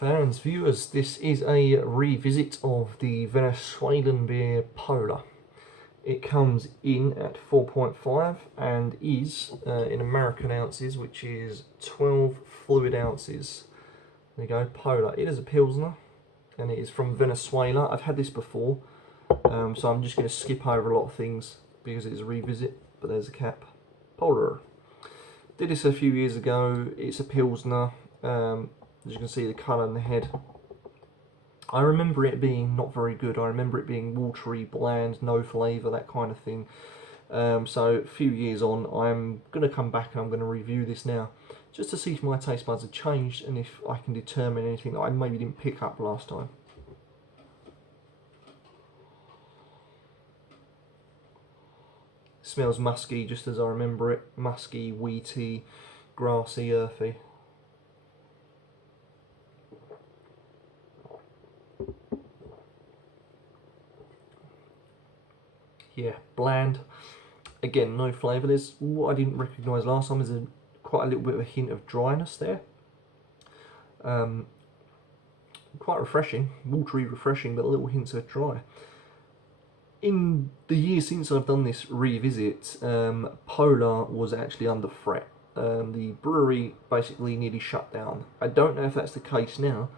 Fans, viewers, this is a revisit of the Venezuelan beer Polar. It comes in at 4.5 and is in American ounces, which is 12 fluid ounces. There you go, Polar. It is a Pilsner and it is from Venezuela. I've had this before, so I'm just going to skip over a lot of things because it's a revisit, but there's a cap. Polar. Did this a few years ago. It's a Pilsner. As you can see, the colour and the head. I remember it being not very good. I remember it being watery, bland, no flavour, that kind of thing. So a few years on, I'm going to come back and I'm going to review this now, just to see if my taste buds have changed and if I can determine anything that I maybe didn't pick up last time. Smells musky, just as I remember it. Musky, wheaty, grassy, earthy. Yeah, bland. Again, no flavour. There's what I didn't recognise last time is quite a little bit of a hint of dryness there. Quite refreshing, watery, refreshing, but little hints of dry. In the years since I've done this revisit, Polar was actually under threat. The brewery basically nearly shut down. I don't know if that's the case now.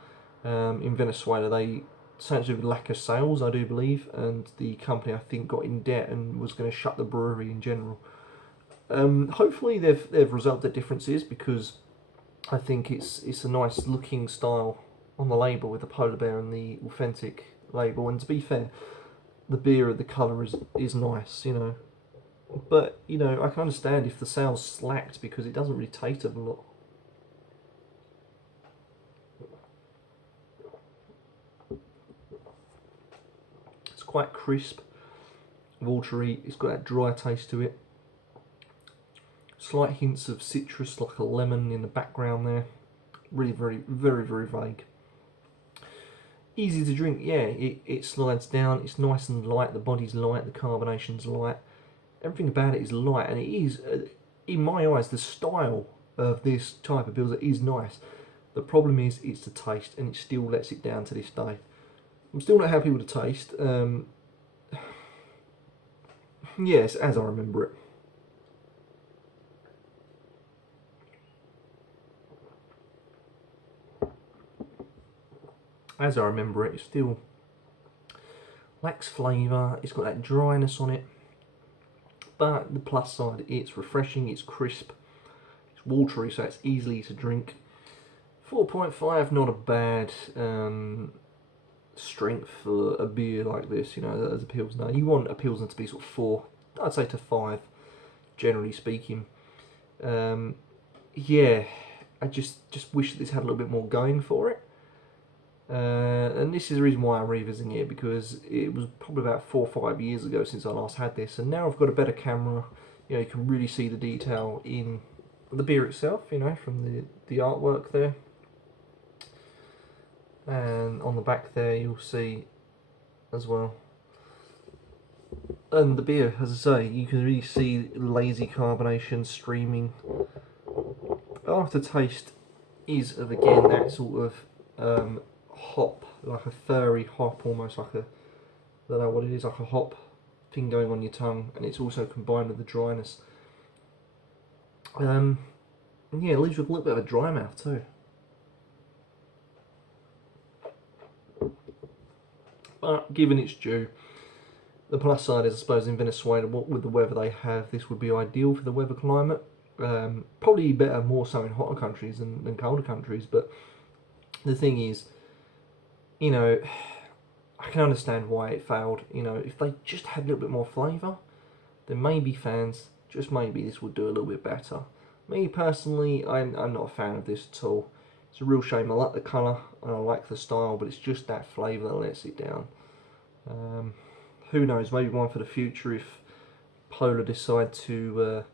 In Venezuela, they essentially with lack of sales, I do believe, and the company I think got in debt and was going to shut the brewery in general. Hopefully they've resolved their differences, because I think it's a nice looking style on the label with the polar bear and the authentic label. And to be fair, the beer, the colour is nice, you know. But you know, I can understand if the sales slacked because it doesn't really taste of a lot. Quite crisp, watery. It's got that dry taste to it. Slight hints of citrus, like a lemon in the background there. Really, very vague. Easy to drink, yeah. It slides down. It's nice and light. The body's light. The carbonation's light. Everything about it is light, and it is, in my eyes, the style of this type of Pilsner is nice. The problem is, it's the taste, and it still lets it down to this day. I'm still not happy with the taste. Yes, as I remember it. As I remember it, it still lacks flavour. It's got that dryness on it. But the plus side, it's refreshing, it's crisp, it's watery, so it's easy to drink. 4.5, not a bad strength for a beer like this, you know, as a Pilsner. You want a Pilsner to be sort of 4, I'd say to 5, generally speaking. Yeah, I just wish this had a little bit more going for it. And this is the reason why I'm revisiting it, because it was probably about 4 or 5 years ago since I last had this, and now I've got a better camera. You know, you can really see the detail in the beer itself, you know, from the artwork there. And on the back there you'll see as well. And the beer, as I say, you can really see lazy carbonation streaming. Aftertaste is of, again, that sort of hop, like a furry hop, almost like a, I don't know what it is, like a hop thing going on your tongue, and it's also combined with the dryness. Yeah, it leaves you with a little bit of a dry mouth too. But given its due, the plus side is, I suppose, in Venezuela, what with the weather they have, this would be ideal for the weather climate. Probably better, more so in hotter countries than colder countries. But the thing is, you know, I can understand why it failed. You know, if they just had a little bit more flavour, then maybe fans, just maybe, this would do a little bit better. Me personally, I'm not a fan of this at all. It's a real shame. I like the colour and I like the style, but it's just that flavour that lets it down. Who knows? Maybe one for the future if Polar decide to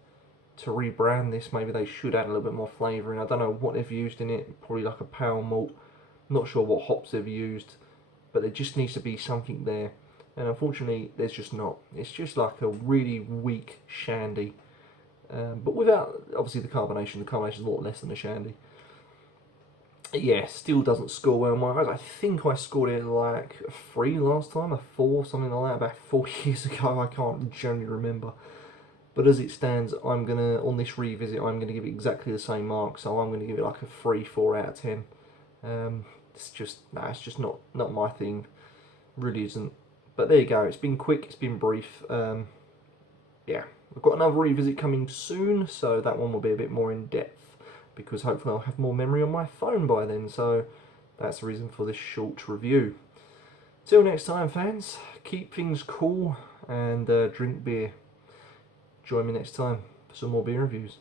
rebrand this. Maybe they should add a little bit more flavour in. I don't know what they've used in it. Probably like a pale malt. Not sure what hops they've used, but there just needs to be something there. And unfortunately, there's just not. It's just like a really weak shandy. But without, obviously, the carbonation. The carbonation is a lot less than a shandy. yeah, still doesn't score well in my eyes. I think I scored it like a 3 last time, a 4, something like that, about 4 years ago. I can't generally remember. But as it stands, I'm gonna on this revisit, I'm gonna give it exactly the same mark. So I'm gonna give it like a 3, 4 out of 10. It's just it's just not my thing. Really isn't. But there you go. It's been quick. It's been brief. Yeah, we've got another revisit coming soon, so that one will be a bit more in depth because hopefully I'll have more memory on my phone by then. So that's the reason for this short review. Till next time, fans. Keep things cool and drink beer. Join me next time for some more beer reviews.